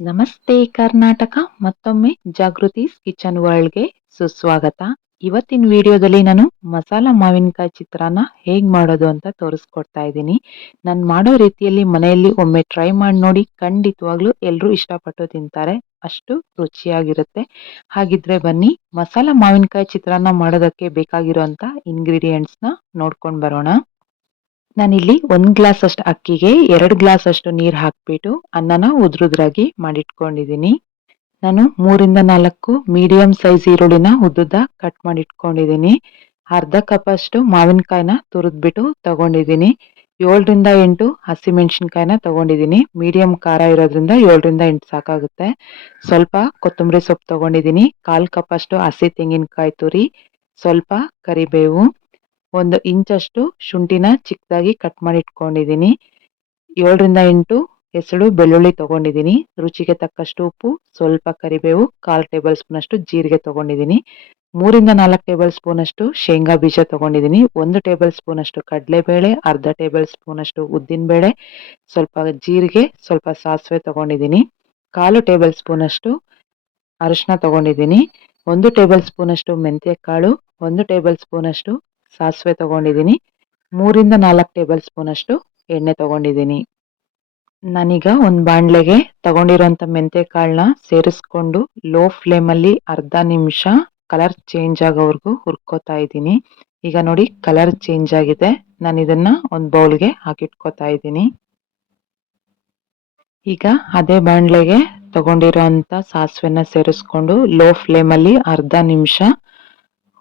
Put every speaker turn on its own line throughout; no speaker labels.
ನಮಸ್ತೆ ಕರ್ನಾಟಕ, ಮತ್ತೊಮ್ಮೆ ಜಾಗೃತಿ ಕಿಚನ್ ವರ್ಲ್ಡ್ಗೆ ಸುಸ್ವಾಗತ. ಇವತ್ತಿನ ವಿಡಿಯೋದಲ್ಲಿ ನಾನು ಮಸಾಲ ಮಾವಿನಕಾಯಿ ಚಿತ್ರಾನ್ನ ಹೇಗೆ ಮಾಡೋದು ಅಂತ ತೋರಿಸ್ಕೊಡ್ತಾ ಇದ್ದೀನಿ. ನಾನು ಮಾಡೋ ರೀತಿಯಲ್ಲಿ ಮನೆಯಲ್ಲಿ ಒಮ್ಮೆ ಟ್ರೈ ಮಾಡಿ ನೋಡಿ, ಖಂಡಿತವಾಗ್ಲೂ ಎಲ್ಲರೂ ಇಷ್ಟಪಟ್ಟು ತಿಂತಾರೆ. ಅಷ್ಟು ರುಚಿಯಾಗಿರುತ್ತೆ. ಹಾಗಿದ್ರೆ ಬನ್ನಿ, ಮಸಾಲ ಮಾವಿನಕಾಯಿ ಚಿತ್ರಾನ್ನ ಮಾಡೋದಕ್ಕೆ ಬೇಕಾಗಿರುವಂತ ಇಂಗ್ರೀಡಿಯೆಂಟ್ಸ್ನ ನೋಡ್ಕೊಂಡು ಬರೋಣ. ನಾನಿಲ್ಲಿ ಒಂದು ಗ್ಲಾಸ್ ಅಷ್ಟು ಅಕ್ಕಿಗೆ ಎರಡು ಗ್ಲಾಸ್ ಅಷ್ಟು ನೀರು ಹಾಕ್ಬಿಟ್ಟು ಅನ್ನನ ಉದ್ರುದ್ರಾಗಿ ಮಾಡಿಟ್ಕೊಂಡಿದ್ದೀನಿ ನಾನು ಮೂರಿಂದ ನಾಲ್ಕು ಮೀಡಿಯಂ ಸೈಜ್ ಈರುಳ್ಳಿನ ಉದ್ದುದ್ದ ಕಟ್ ಮಾಡಿಟ್ಕೊಂಡಿದ್ದೀನಿ ಅರ್ಧ ಕಪ್ ಅಷ್ಟು ಮಾವಿನಕಾಯಿನ ತುರಿದ್ಬಿಟ್ಟು ತಗೊಂಡಿದ್ದೀನಿ ಏಳರಿಂದ ಎಂಟು ಹಸಿಮೆಣ್ಸಿನ್ಕಾಯಿನ ತಗೊಂಡಿದ್ದೀನಿ ಮೀಡಿಯಂ ಖಾರ ಇರೋದ್ರಿಂದ ಏಳರಿಂದ ಎಂಟು ಸಾಕಾಗುತ್ತೆ. ಸ್ವಲ್ಪ ಕೊತ್ತಂಬರಿ ಸೊಪ್ಪು ತಗೊಂಡಿದ್ದೀನಿ ಕಾಲು ಕಪ್ ಅಷ್ಟು ಹಸಿ ತೆಂಗಿನಕಾಯಿ ತುರಿ, ಸ್ವಲ್ಪ ಕರಿಬೇವು ಒಂದು ಇಂಚಷ್ಟು ಶುಂಠಿನ ಚಿಕ್ಕದಾಗಿ ಕಟ್ ಮಾಡಿ ಇಟ್ಕೊಂಡಿದ್ದೀನಿ. ಏಳರಿಂದ ಎಂಟು ಹೆಸರು ಬೆಳ್ಳುಳ್ಳಿ ತೊಗೊಂಡಿದ್ದೀನಿ. ರುಚಿಗೆ ತಕ್ಕಷ್ಟು ಉಪ್ಪು, ಸ್ವಲ್ಪ ಕರಿಬೇವು, ಕಾಲು ಟೇಬಲ್ ಸ್ಪೂನಷ್ಟು ಜೀರಿಗೆ ತೊಗೊಂಡಿದ್ದೀನಿ. ಮೂರಿಂದ ನಾಲ್ಕು ಟೇಬಲ್ ಸ್ಪೂನಷ್ಟು ಶೇಂಗಾ ಬೀಜ ತೊಗೊಂಡಿದ್ದೀನಿ. ಒಂದು ಟೇಬಲ್ ಸ್ಪೂನಷ್ಟು ಕಡಲೆಬೇಳೆ, ಅರ್ಧ ಟೇಬಲ್ ಸ್ಪೂನಷ್ಟು ಉದ್ದಿನಬೇಳೆ, ಸ್ವಲ್ಪ ಜೀರಿಗೆ, ಸ್ವಲ್ಪ ಸಾಸಿವೆ ತಗೊಂಡಿದ್ದೀನಿ. ಕಾಲು ಟೇಬಲ್ ಸ್ಪೂನಷ್ಟು ಅರಿಶಿನ ತಗೊಂಡಿದ್ದೀನಿ. ಒಂದು ಟೇಬಲ್ ಸ್ಪೂನಷ್ಟು ಮೆಂತ್ಯ ಕಾಳು, ಒಂದು ಟೇಬಲ್ ಸ್ಪೂನ್ ಅಷ್ಟು ಸಾಸಿವೆ ತಗೊಂಡಿದ್ದೀನಿ. ಮೂರಿಂದ ನಾಲ್ಕು ಟೇಬಲ್ ಸ್ಪೂನ್ ಅಷ್ಟು ಎಣ್ಣೆ ತಗೊಂಡಿದ್ದೀನಿ. ನಾನೀಗ ಒಂದು ಬಾಣಲೆಗೆ ತಗೊಂಡಿರೋಂಥ ಮೆಂತ್ಯ ಕಾಳನ್ನ ಸೇರಿಸ್ಕೊಂಡು ಲೋ ಫ್ಲೇಮಲ್ಲಿ ಅರ್ಧ ನಿಮಿಷ ಕಲರ್ ಚೇಂಜ್ ಆಗೋವರೆಗೂ ಹುರ್ಕೋತಾ ಇದ್ದೀನಿ. ಈಗ ನೋಡಿ ಕಲರ್ ಚೇಂಜ್ ಆಗಿದೆ. ನಾನು ಇದನ್ನ ಒಂದು ಬೌಲ್ಗೆ ಹಾಕಿಟ್ಕೋತಾ ಇದ್ದೀನಿ. ಈಗ ಅದೇ ಬಾಣಲೆಗೆ ತಗೊಂಡಿರೋಂಥ ಸಾಸಿವೆನ ಸೇರಿಸ್ಕೊಂಡು ಲೋ ಫ್ಲೇಮಲ್ಲಿ ಅರ್ಧ ನಿಮಿಷ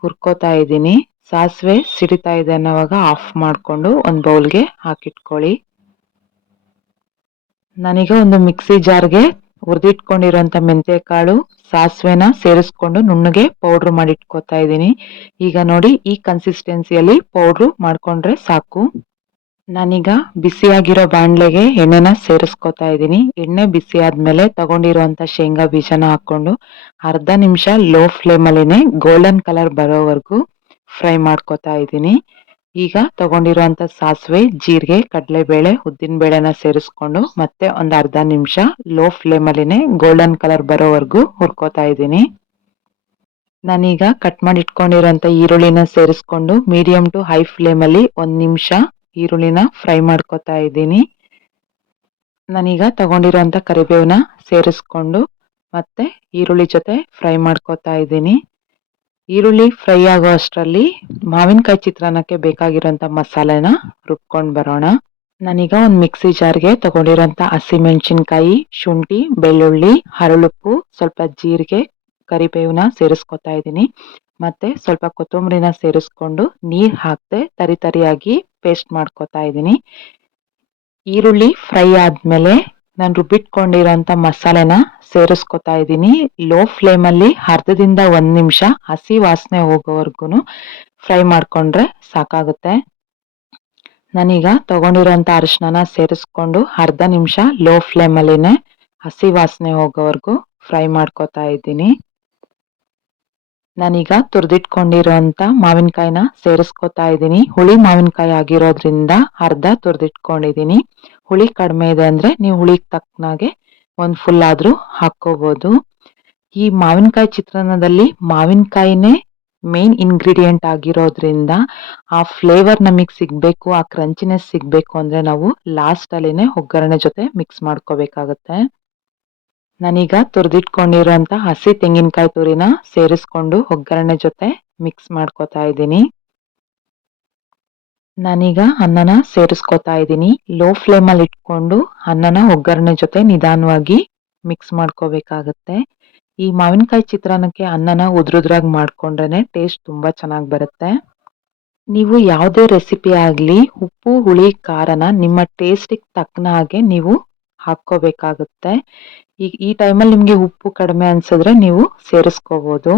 ಹುರ್ಕೋತಾ ಇದ್ದೀನಿ. ಸಾಸಿವೆ ಸಿಡಿತಾ ಇದೆ ಅನ್ನೋವಾಗ ಆಫ್ ಮಾಡಿಕೊಂಡು ಒಂದು ಬೌಲ್ಗೆ ಹಾಕಿಟ್ಕೊಳ್ಳಿ. ನಾನೀಗ ಒಂದು ಮಿಕ್ಸಿ ಜಾರ್ಗೆ ಹುರಿದಿಟ್ಕೊಂಡಿರೋಂಥ ಮೆಂತ್ಯ ಕಾಳು ಸಾಸಿವೆನ ಸೇರಿಸ್ಕೊಂಡು ನುಣ್ಣಗೆ ಪೌಡ್ರ್ ಮಾಡಿಟ್ಕೋತಾ ಇದ್ದೀನಿ. ಈಗ ನೋಡಿ ಈ ಕನ್ಸಿಸ್ಟೆನ್ಸಿಯಲ್ಲಿ ಪೌಡ್ರು ಮಾಡಿಕೊಂಡ್ರೆ ಸಾಕು. ನಾನೀಗ ಬಿಸಿಯಾಗಿರೋ ಬಾಣಲೆಗೆ ಎಣ್ಣೆನ ಸೇರಿಸ್ಕೊತಾ ಇದ್ದೀನಿ. ಎಣ್ಣೆ ಬಿಸಿ ಆದಮೇಲೆ ತಗೊಂಡಿರುವಂತ ಶೇಂಗಾ ಬೀಜನ ಹಾಕೊಂಡು ಅರ್ಧ ನಿಮಿಷ ಲೋ ಫ್ಲೇಮಲ್ಲಿನೇ ಗೋಲ್ಡನ್ ಕಲರ್ ಬರೋವರೆಗೂ ಫ್ರೈ ಮಾಡ್ಕೋತಾ ಇದ್ದೀನಿ. ಈಗ ತಗೊಂಡಿರುವಂಥ ಸಾಸಿವೆ, ಜೀರಿಗೆ, ಕಡಲೆಬೇಳೆ, ಉದ್ದಿನ ಬೇಳೆನ ಸೇರಿಸ್ಕೊಂಡು ಮತ್ತೆ ಒಂದು ಅರ್ಧ ನಿಮಿಷ ಲೋ ಫ್ಲೇಮಲ್ಲಿನೇ ಗೋಲ್ಡನ್ ಕಲರ್ ಬರೋವರೆಗೂ ಹುರ್ಕೋತಾ ಇದ್ದೀನಿ. ನಾನೀಗ ಕಟ್ ಮಾಡಿ ಇಟ್ಕೊಂಡಿರೋಂಥ ಈರುಳ್ಳಿನ ಸೇರಿಸ್ಕೊಂಡು ಮೀಡಿಯಂ ಟು ಹೈ ಫ್ಲೇಮಲ್ಲಿ ಒಂದು ನಿಮಿಷ ಈರುಳ್ಳಿನ ಫ್ರೈ ಮಾಡ್ಕೋತಾ ಇದ್ದೀನಿ. ನಾನೀಗ ತಗೊಂಡಿರೋಂಥ ಕರಿಬೇವನ್ನ ಸೇರಿಸ್ಕೊಂಡು ಮತ್ತೆ ಈರುಳ್ಳಿ ಜೊತೆ ಫ್ರೈ ಮಾಡ್ಕೋತಾ ಇದ್ದೀನಿ. ಈರುಳ್ಳಿ ಫ್ರೈ ಆಗೋ ಅಷ್ಟರಲ್ಲಿ ಮಾವಿನಕಾಯಿ ಚಿತ್ರಾನ್ನಕ್ಕೆ ಬೇಕಾಗಿರೋಂಥ ಮಸಾಲೆನ ರುಬ್ಕೊಂಡು ಬರೋಣ. ನಾನೀಗ ಒಂದು ಮಿಕ್ಸಿ ಜಾರ್ಗೆ ತಗೊಂಡಿರೋಂಥ ಹಸಿಮೆಣಸಿನ್ಕಾಯಿ ಶುಂಠಿ, ಬೆಳ್ಳುಳ್ಳಿ, ಹರಳುಪ್ಪು, ಸ್ವಲ್ಪ ಜೀರಿಗೆ ಕರಿಬೇವನ್ನ ಸೇರಿಸ್ಕೊತಾ ಇದ್ದೀನಿ. ಮತ್ತೆ ಸ್ವಲ್ಪ ಕೊತ್ತಂಬರಿನ ಸೇರಿಸ್ಕೊಂಡು ನೀರು ಹಾಕದೆ ತರಿ ತರಿಯಾಗಿ ಪೇಸ್ಟ್ ಮಾಡ್ಕೊತಾ ಇದ್ದೀನಿ. ಈರುಳ್ಳಿ ಫ್ರೈ ಆದ್ಮೇಲೆ ನಾನು ರುಬ್ಬಿಟ್ಕೊಂಡಿರೋಂಥ ಮಸಾಲೆನ ಸೇರಿಸ್ಕೊತಾ ಇದ್ದೀನಿ. ಲೋ ಫ್ಲೇಮಲ್ಲಿ ಅರ್ಧದಿಂದ ಒಂದು ನಿಮಿಷ ಹಸಿ ವಾಸನೆ ಹೋಗೋವರೆಗೂ ಫ್ರೈ ಮಾಡಿಕೊಂಡ್ರೆ ಸಾಕಾಗುತ್ತೆ. ನಾನೀಗ ತಗೊಂಡಿರೋಂಥ ಅರಿಶಿನ ಸೇರಿಸ್ಕೊಂಡು ಅರ್ಧ ನಿಮಿಷ ಲೋ ಫ್ಲೇಮಲ್ಲಿನೇ ಹಸಿ ವಾಸನೆ ಹೋಗೋವರೆಗೂ ಫ್ರೈ ಮಾಡ್ಕೋತಾ ಇದ್ದೀನಿ. ನಾನೀಗ ತುರಿದಿಟ್ಕೊಂಡಿರೋಂಥ ಮಾವಿನಕಾಯಿನ ಸೇರಿಸ್ಕೊತಾ ಇದ್ದೀನಿ. ಹುಳಿ ಮಾವಿನಕಾಯಿ ಆಗಿರೋದ್ರಿಂದ ಅರ್ಧ ತುರಿದಿಟ್ಕೊಂಡಿದ್ದೀನಿ. ಹುಳಿ ಕಡಿಮೆ ಇದೆ ಅಂದರೆ ನೀವು ಹುಳಿಗೆ ತಕ್ಕನಾಗೆ ಒಂದು ಫುಲ್ ಆದರೂ ಹಾಕ್ಕೋಬೋದು. ಈ ಮಾವಿನಕಾಯಿ ಚಿತ್ರಾನ್ನದಲ್ಲಿ ಮಾವಿನಕಾಯಿನೇ ಮೇನ್ ಇಂಗ್ರೀಡಿಯೆಂಟ್ ಆಗಿರೋದ್ರಿಂದ ಆ ಫ್ಲೇವರ್ ನಮಗೆ ಸಿಗಬೇಕು, ಆ ಕ್ರಂಚಿನೆಸ್ ಸಿಗಬೇಕು ಅಂದರೆ ನಾವು ಲಾಸ್ಟ್ ಅಲ್ಲಿನೇ ಒಗ್ಗರಣೆ ಜೊತೆ ಮಿಕ್ಸ್ ಮಾಡ್ಕೋಬೇಕಾಗತ್ತೆ. ನಾನೀಗ ತುರಿದಿಟ್ಕೊಂಡಿರೋಂಥ ಹಸಿ ತೆಂಗಿನಕಾಯಿ ತುರಿನ ಸೇರಿಸ್ಕೊಂಡು ಒಗ್ಗರಣೆ ಜೊತೆ ಮಿಕ್ಸ್ ಮಾಡ್ಕೋತಾ ಇದ್ದೀನಿ. ನಾನೀಗ ಅನ್ನನ ಸೇರಿಸ್ಕೊತಾ ಇದ್ದೀನಿ. ಲೋ ಫ್ಲೇಮಲ್ಲಿ ಇಟ್ಕೊಂಡು ಅನ್ನನ ಒಗ್ಗರಣೆ ಜೊತೆ ನಿಧಾನವಾಗಿ ಮಿಕ್ಸ್ ಮಾಡ್ಕೋಬೇಕಾಗತ್ತೆ. ಈ ಮಾವಿನಕಾಯಿ ಚಿತ್ರಾನ್ನಕ್ಕೆ ಅನ್ನನ ಉದ್ರುದ್ರಾಗಿ ಮಾಡ್ಕೊಂಡ್ರೆ ಟೇಸ್ಟ್ ತುಂಬ ಚೆನ್ನಾಗಿ ಬರುತ್ತೆ. ನೀವು ಯಾವುದೇ ರೆಸಿಪಿ ಆಗಲಿ ಉಪ್ಪು, ಹುಳಿ, ಖಾರನ ನಿಮ್ಮ ಟೇಸ್ಟಿಗೆ ತಕ್ಕನ ಹಾಗೆ ನೀವು ಹಾಕ್ಕೋಬೇಕಾಗುತ್ತೆ. ಈಗ ಈ ಟೈಮಲ್ಲಿ ನಿಮಗೆ ಉಪ್ಪು ಕಡಿಮೆ ಅನ್ಸಿದ್ರೆ ನೀವು ಸೇರಿಸ್ಕೋಬೋದು.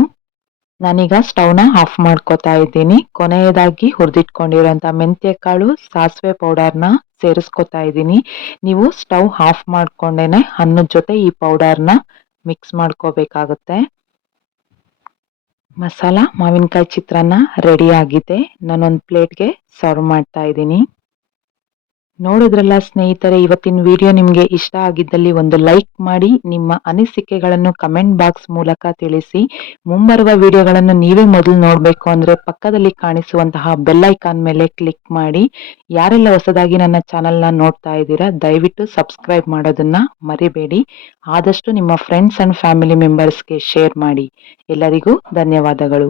ನಾನೀಗ ಸ್ಟವ್ನ ಆಫ್ ಮಾಡ್ಕೋತಾ ಇದ್ದೀನಿ. ಕೊನೆಯದಾಗಿ ಹುರಿದಿಟ್ಕೊಂಡಿರೋಂಥ ಮೆಂತ್ಯಕಾಳು ಸಾಸಿವೆ ಪೌಡರ್ನ ಸೇರಿಸ್ಕೋತಾ ಇದ್ದೀನಿ. ನೀವು ಸ್ಟವ್ ಆಫ್ ಮಾಡ್ಕೊಂಡೇನೆ ಅನ್ನದ ಜೊತೆ ಈ ಪೌಡರ್ನ ಮಿಕ್ಸ್ ಮಾಡ್ಕೋಬೇಕಾಗುತ್ತೆ. ಮಸಾಲ, ಮಾವಿನಕಾಯಿ ಚಿತ್ರಾನ್ನ ರೆಡಿ ಆಗಿದೆ. ನಾನೊಂದು ಪ್ಲೇಟ್ಗೆ ಸರ್ವ್ ಮಾಡ್ತಾ ಇದ್ದೀನಿ. ನೋಡಿದ್ರಲ್ಲ ಸ್ನೇಹಿತರೆ, ಇವತ್ತಿನ ವಿಡಿಯೋ ನಿಮಗೆ ಇಷ್ಟ ಆಗಿದ್ದಲ್ಲಿ ಒಂದು ಲೈಕ್ ಮಾಡಿ, ನಿಮ್ಮ ಅನಿಸಿಕೆಗಳನ್ನು ಕಮೆಂಟ್ ಬಾಕ್ಸ್ ಮೂಲಕ ತಿಳಿಸಿ. ಮುಂಬರುವ ವಿಡಿಯೋಗಳನ್ನು ನೀವೇ ಮೊದಲು ನೋಡಬೇಕು ಅಂದರೆ ಪಕ್ಕದಲ್ಲಿ ಕಾಣಿಸುವಂತಹ ಬೆಲ್ ಐಕಾನ್ ಮೇಲೆ ಕ್ಲಿಕ್ ಮಾಡಿ. ಯಾರೆಲ್ಲ ಹೊಸದಾಗಿ ನನ್ನ ಚಾನಲ್ನ ನೋಡ್ತಾ ಇದ್ದೀರಾ, ದಯವಿಟ್ಟು ಸಬ್ಸ್ಕ್ರೈಬ್ ಮಾಡೋದನ್ನು ಮರಿಬೇಡಿ. ಆದಷ್ಟು ನಿಮ್ಮ ಫ್ರೆಂಡ್ಸ್ ಅಂಡ್ ಫ್ಯಾಮಿಲಿ ಮೆಂಬರ್ಸ್ಗೆ ಶೇರ್ ಮಾಡಿ. ಎಲ್ಲರಿಗೂ ಧನ್ಯವಾದಗಳು.